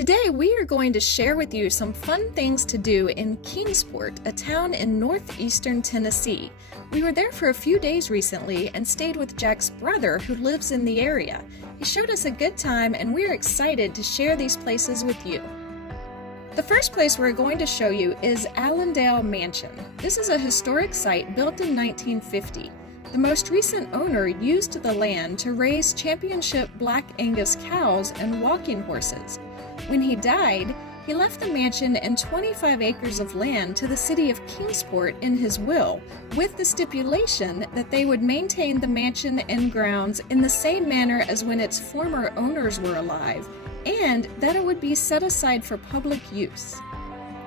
Today we are going to share with you some fun things to do in Kingsport, a town in northeastern Tennessee. We were there for a few days recently and stayed with Jack's brother who lives in the area. He showed us a good time and we're excited to share these places with you. The first place we're going to show you is Allendale Mansion. This is a historic site built in 1950. The most recent owner used the land to raise championship Black Angus cows and walking horses. When he died, he left the mansion and 25 acres of land to the city of Kingsport in his will, with the stipulation that they would maintain the mansion and grounds in the same manner as when its former owners were alive, and that it would be set aside for public use.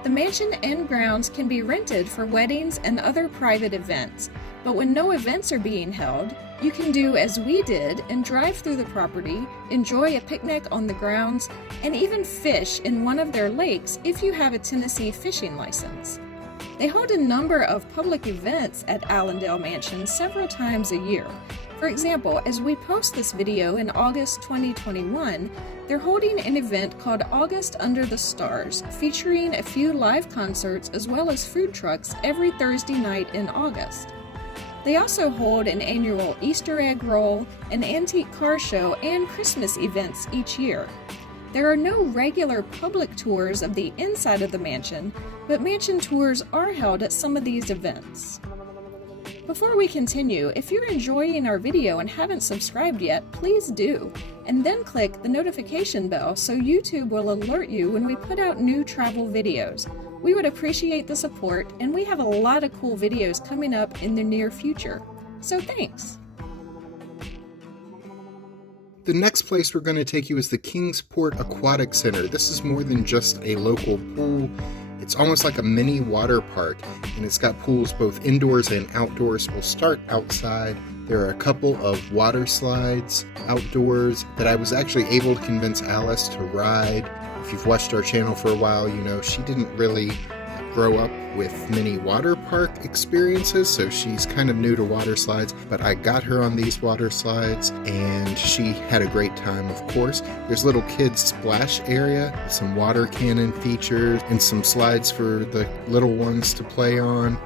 The mansion and grounds can be rented for weddings and other private events, but when no events are being held, you can do as we did and drive through the property, enjoy a picnic on the grounds, and even fish in one of their lakes if you have a Tennessee fishing license. They hold a number of public events at Allendale Mansion several times a year. For example, as we post this video in August 2021, they're holding an event called August Under the Stars, featuring a few live concerts as well as food trucks every Thursday night in August. They also hold an annual Easter egg roll, an antique car show, and Christmas events each year. There are no regular public tours of the inside of the mansion, but mansion tours are held at some of these events. Before we continue, if you're enjoying our video and haven't subscribed yet, please do, and then click the notification bell so YouTube will alert you when we put out new travel videos. We would appreciate the support, and we have a lot of cool videos coming up in the near future. So thanks! The next place we're going to take you is the Kingsport Aquatic Center. This is more than just a local pool. It's almost like a mini water park, and it's got pools both indoors and outdoors. We'll start outside. There are a couple of water slides outdoors that I was actually able to convince Alice to ride. If you've watched our channel for a while, you know she didn't really grow up with many water park experiences, so she's kind of new to water slides, but I got her on these water slides and she had a great time, of course. There's a little kids splash area, some water cannon features, and some slides for the little ones to play on.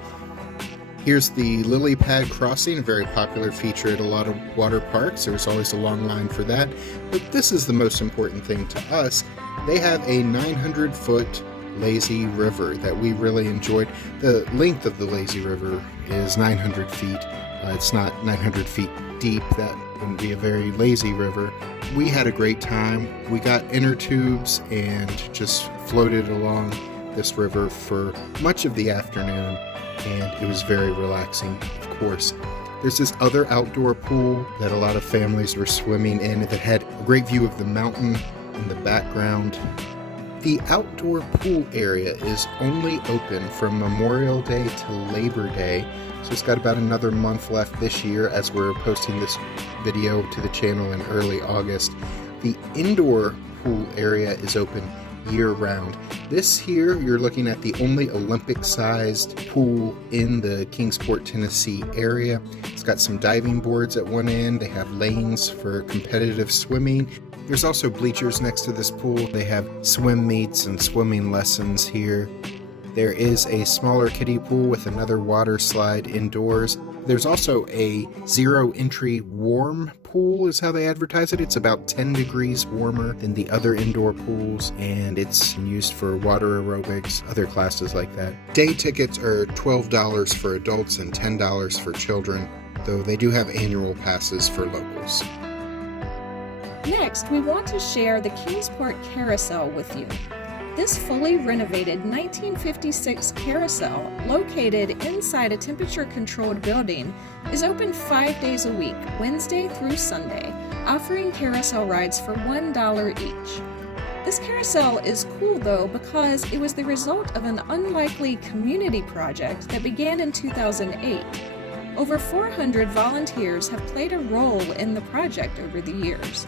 Here's the lily pad crossing, a very popular feature at a lot of water parks. There's always a long line for that, but this is the most important thing to us. They have a 900-foot lazy river that we really enjoyed. The length of the lazy river is 900 feet. It's not 900 feet deep. That wouldn't be a very lazy river. We had a great time. We got inner tubes and just floated along this river for much of the afternoon, and it was very relaxing, of course. There's this other outdoor pool that a lot of families were swimming in that had a great view of the mountain in the background. The outdoor pool area is only open from Memorial Day to Labor Day, so it's got about another month left this year as we're posting this video to the channel in early August. The indoor pool area is open year-round. This here, you're looking at the only Olympic-sized pool in the Kingsport, Tennessee area. It's got some diving boards at one end. They have lanes for competitive swimming. There's also bleachers next to this pool. They have swim meets and swimming lessons here. There is a smaller kiddie pool with another water slide indoors. There's also a zero-entry warm pool is how they advertise it. It's about 10 degrees warmer than the other indoor pools, and it's used for water aerobics, other classes like that. Day tickets are $12 for adults and $10 for children, though they do have annual passes for locals. Next, we want to share the Kingsport Carousel with you. This fully renovated 1956 carousel, located inside a temperature-controlled building, is open 5 days a week, Wednesday through Sunday, offering carousel rides for $1 each. This carousel is cool though because it was the result of an unlikely community project that began in 2008. Over 400 volunteers have played a role in the project over the years.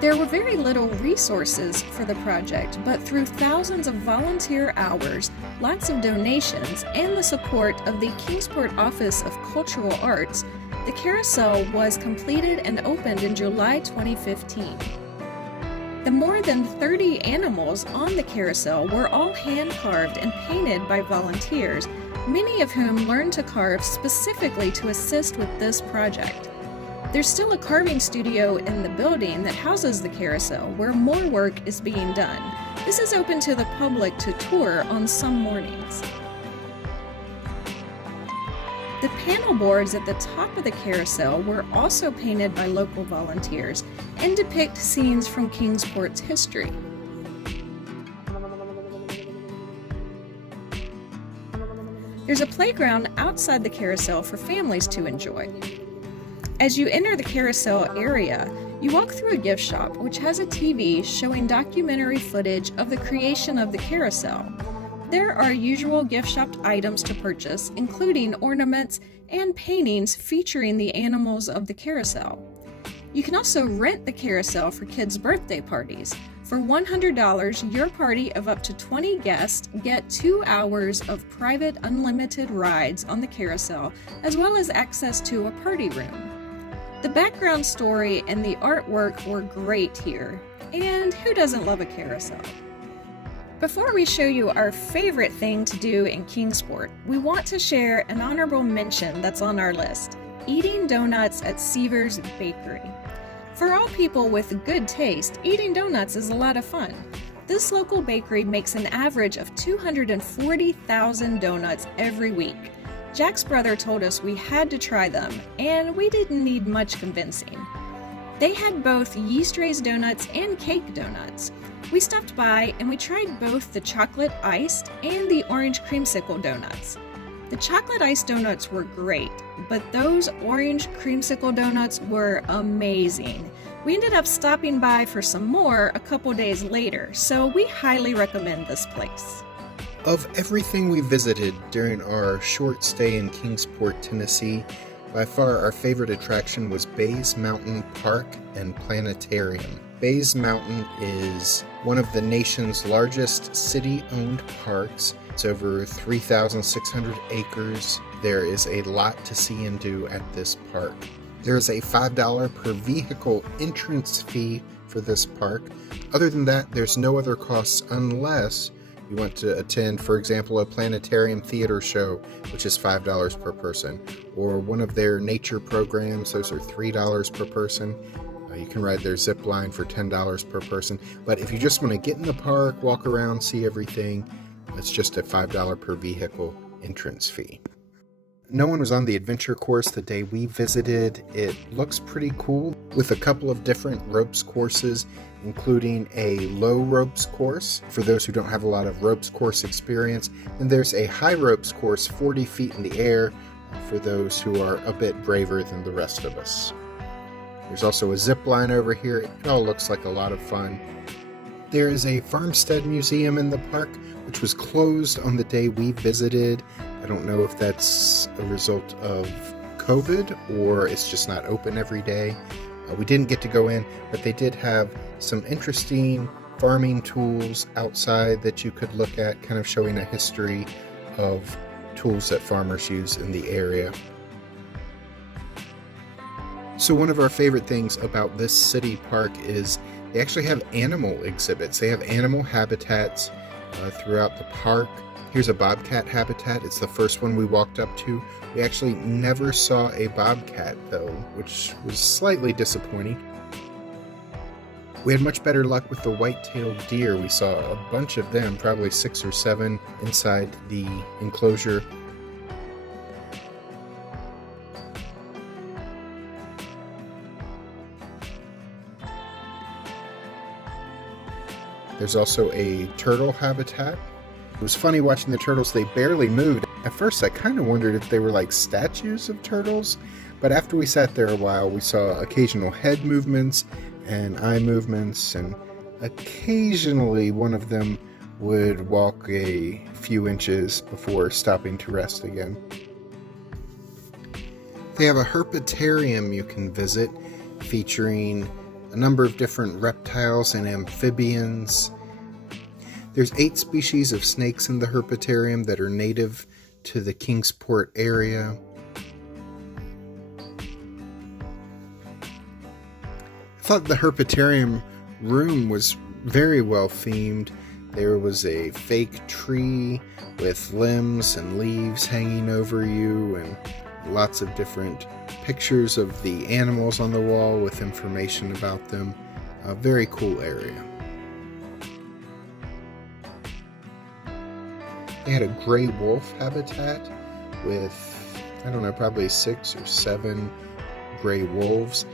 There were very little resources for the project, but through thousands of volunteer hours, lots of donations, and the support of the Kingsport Office of Cultural Arts, the carousel was completed and opened in July 2015. The more than 30 animals on the carousel were all hand-carved and painted by volunteers, many of whom learned to carve specifically to assist with this project. There's still a carving studio in the building that houses the carousel where more work is being done. This is open to the public to tour on some mornings. The panel boards at the top of the carousel were also painted by local volunteers and depict scenes from Kingsport's history. There's a playground outside the carousel for families to enjoy. As you enter the carousel area, you walk through a gift shop which has a TV showing documentary footage of the creation of the carousel. There are usual gift shop items to purchase, including ornaments and paintings featuring the animals of the carousel. You can also rent the carousel for kids' birthday parties. For $100, your party of up to 20 guests get 2 hours of private unlimited rides on the carousel, as well as access to a party room. The background story and the artwork were great here, and who doesn't love a carousel? Before we show you our favorite thing to do in Kingsport, we want to share an honorable mention that's on our list: eating donuts at Seaver's Bakery. For all people with good taste, eating donuts is a lot of fun. This local bakery makes an average of 240,000 donuts every week. Jack's brother told us we had to try them, and we didn't need much convincing. They had both yeast-raised donuts and cake donuts. We stopped by and we tried both the chocolate iced and the orange creamsicle donuts. The chocolate iced donuts were great, but those orange creamsicle donuts were amazing. We ended up stopping by for some more a couple days later, so we highly recommend this place. Of everything we visited during our short stay in Kingsport, Tennessee, by far our favorite attraction was Bays Mountain Park and Planetarium. Bays Mountain is one of the nation's largest city-owned parks. It's over 3,600 acres. There is a lot to see and do at this park. There is a $5 per vehicle entrance fee for this park. Other than that, there's no other costs unless you want to attend, for example, a planetarium theater show, which is $5 per person, or one of their nature programs. Those are $3 per person. You can ride their zip line for $10 per person. But if you just want to get in the park, walk around, see everything, it's just a $5 per vehicle entrance fee. No one was on the adventure course the day we visited. It looks pretty cool with a couple of different ropes courses, including a low ropes course for those who don't have a lot of ropes course experience. And there's a high ropes course, 40 feet in the air, for those who are a bit braver than the rest of us. There's also a zip line over here. It all looks like a lot of fun. There is a farmstead museum in the park, which was closed on the day we visited. I don't know if that's a result of COVID or it's just not open every day. We didn't get to go in, but they did have some interesting farming tools outside that you could look at, kind of showing a history of tools that farmers use in the area. So one of our favorite things about this city park is they actually have animal exhibits. They have animal habitats throughout the park. Here's a bobcat habitat. It's the first one we walked up to. We actually never saw a bobcat though, which was slightly disappointing. We had much better luck with the white-tailed deer. We saw a bunch of them, probably 6 or 7 inside the enclosure. There's also a turtle habitat. It was funny watching the turtles. They barely moved. At first I kind of wondered if they were like statues of turtles, but after we sat there a while, we saw occasional head movements and eye movements, and occasionally one of them would walk a few inches before stopping to rest again. They have a herpetarium you can visit featuring a number of different reptiles and amphibians. There's 8 species of snakes in the herpetarium that are native to the Kingsport area. I thought the herpetarium room was very well themed. There was a fake tree with limbs and leaves hanging over you, and lots of different pictures of the animals on the wall with information about them. A very cool area. They had a gray wolf habitat with, I don't know, probably 6 or 7 gray wolves.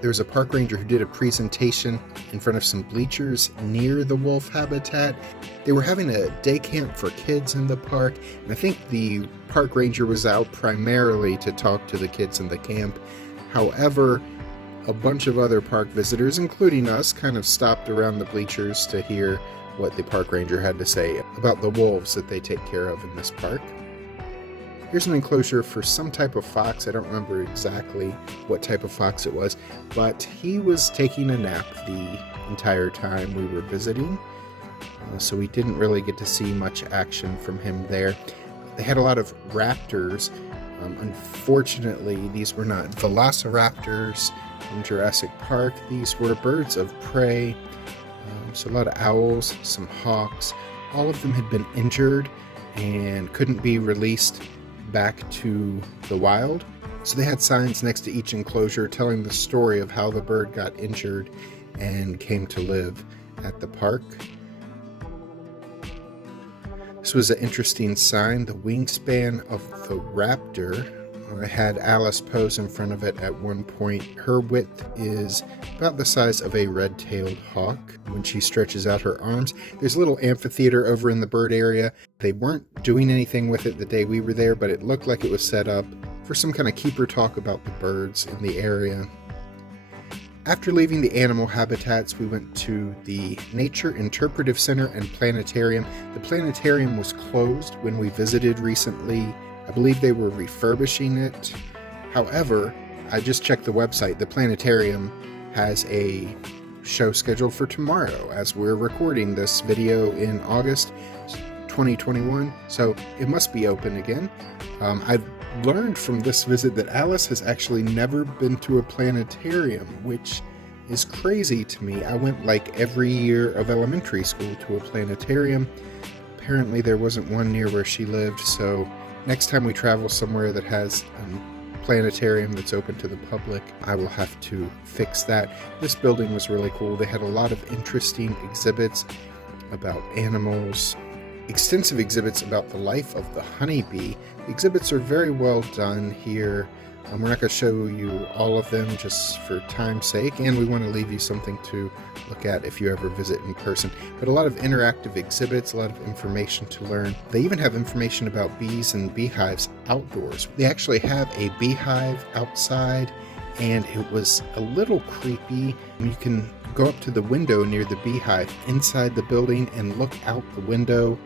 There was a park ranger who did a presentation in front of some bleachers near the wolf habitat. They were having a day camp for kids in the park, and I think the park ranger was out primarily to talk to the kids in the camp. However, a bunch of other park visitors, including us, kind of stopped around the bleachers to hear what the park ranger had to say about the wolves that they take care of in this park. Here's an enclosure for some type of fox. I don't remember exactly what type of fox it was, but he was taking a nap the entire time we were visiting, so we didn't really get to see much action from him there. They had a lot of raptors. Unfortunately, these were not velociraptors from Jurassic Park. These were birds of prey, so a lot of owls, some hawks. All of them had been injured and couldn't be released back to the wild. So they had signs next to each enclosure telling the story of how the bird got injured and came to live at the park. This was an interesting sign, the wingspan of the raptor. I had Alice pose in front of it at one point. Her width is about the size of a red-tailed hawk when she stretches out her arms. There's a little amphitheater over in the bird area. They weren't doing anything with it the day we were there, but it looked like it was set up for some kind of keeper talk about the birds in the area. After leaving the animal habitats, we went to the Nature Interpretive Center and Planetarium. The planetarium was closed when we visited recently. I believe they were refurbishing it. However, I just checked the website. The planetarium has a show scheduled for tomorrow as we're recording this video in August 2021, so it must be open again. I've learned from this visit that Alice has actually never been to a planetarium, which is crazy to me. I went like every year of elementary school to a planetarium. Apparently there wasn't one near where she lived, so next time we travel somewhere that has a planetarium that's open to the public, I will have to fix that. This building was really cool. They had a lot of interesting exhibits about animals, extensive exhibits about the life of the honeybee. The exhibits are very well done here. We're not going to show you all of them just for time's sake, and we want to leave you something to look at if you ever visit in person. But a lot of interactive exhibits, a lot of information to learn. They even have information about bees and beehives outdoors. They actually have a beehive outside, and it was a little creepy. You can go up to the window near the beehive inside the building and look out the window,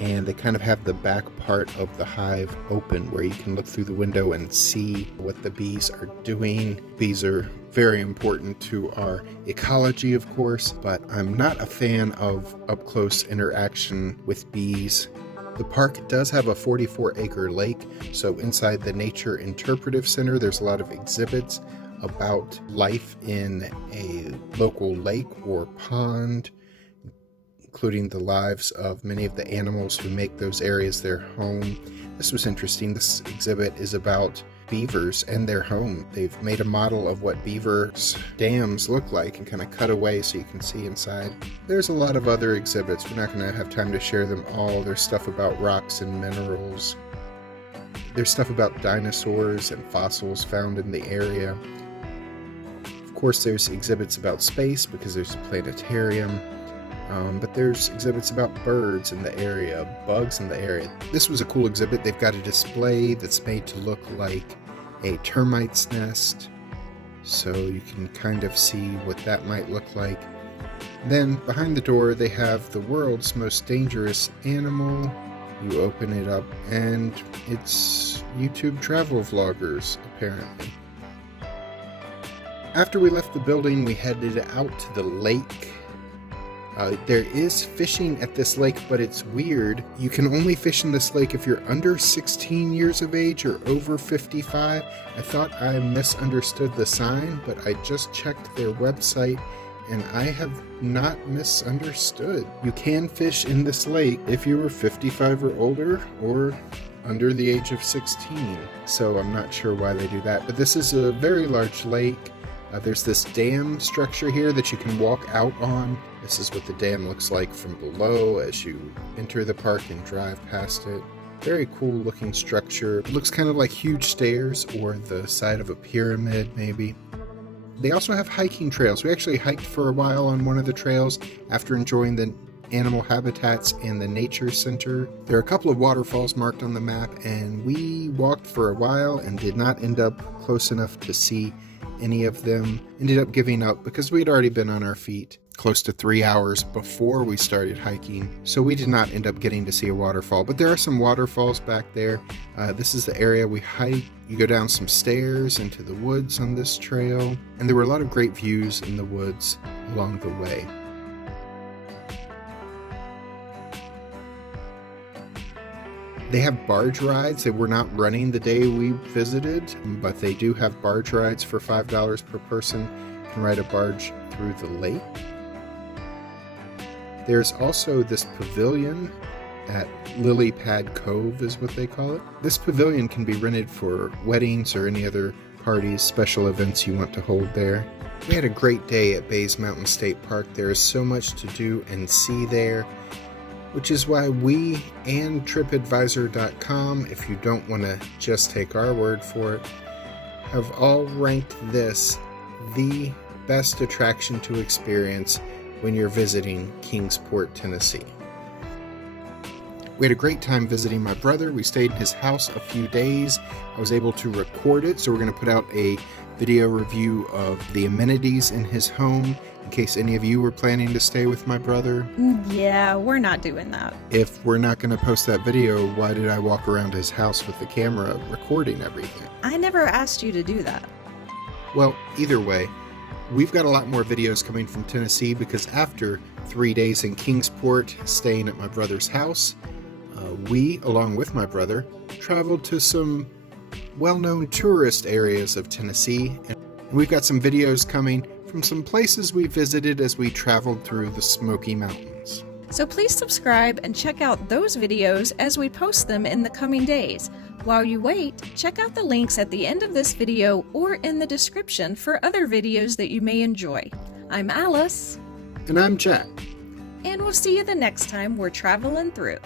and they kind of have the back part of the hive open where you can look through the window and see what the bees are doing. Bees are very important to our ecology, of course, but I'm not a fan of up-close interaction with bees. The park does have a 44-acre lake, so inside the Nature Interpretive Center, there's a lot of exhibits about life in a local lake or pond, including the lives of many of the animals who make those areas their home. This was interesting. This exhibit is about beavers and their home. They've made a model of what beavers' dams look like and kind of cut away so you can see inside. There's a lot of other exhibits. We're not going to have time to share them all. There's stuff about rocks and minerals. There's stuff about dinosaurs and fossils found in the area. Of course, there's exhibits about space because there's a planetarium. But there's exhibits about birds in the area, bugs in the area. This was a cool exhibit. They've got a display that's made to look like a termite's nest, so you can kind of see what that might look like. Then behind the door they have the world's most dangerous animal. You open it up and it's YouTube travel vloggers, apparently. After we left the building, we headed out to the lake. There is fishing at this lake, but it's weird. You can only fish in this lake if you're under 16 years of age or over 55. I thought I misunderstood the sign, but I just checked their website and I have not misunderstood. You can fish in this lake if you were 55 or older or under the age of 16. So I'm not sure why they do that, but this is a very large lake. There's this dam structure here that you can walk out on. This is what the dam looks like from below as you enter the park and drive past it. Very cool looking structure. It looks kind of like huge stairs or the side of a pyramid maybe. They also have hiking trails. We actually hiked for a while on one of the trails after enjoying the animal habitats and the nature center. There are a couple of waterfalls marked on the map, and we walked for a while and did not end up close enough to see any of them. Ended up giving up because we'd already been on our feet close to 3 hours before we started hiking, so we did not end up getting to see a waterfall. But there are some waterfalls back there. This is the area we hike. You go down some stairs into the woods on this trail, and there were a lot of great views in the woods along the way. They have barge rides. They were not running the day we visited, but they do have barge rides for $5 per person. You can ride a barge through the lake. There's also this pavilion at Lily Pad Cove is what they call it. This pavilion can be rented for weddings or any other parties, special events you want to hold there. We had a great day at Bays Mountain State Park. There is so much to do and see there, which is why we and TripAdvisor.com, if you don't want to just take our word for it, have all ranked this the best attraction to experience when you're visiting Kingsport, Tennessee. We had a great time visiting my brother. We stayed in his house a few days. I was able to record it, so we're going to put out a video review of the amenities in his home in case any of you were planning to stay with my brother. Yeah, we're not doing that. If we're not going to post that video, why did I walk around his house with the camera recording everything? I never asked you to do that. Well, either way, we've got a lot more videos coming from Tennessee because after 3 days in Kingsport, staying at my brother's house, we, along with my brother, traveled to some well-known tourist areas of Tennessee. And we've got some videos coming from some places we visited as we traveled through the Smoky Mountains. So please subscribe and check out those videos as we post them in the coming days. While you wait, check out the links at the end of this video or in the description for other videos that you may enjoy. I'm Alice. And I'm Jack. And we'll see you the next time we're traveling through.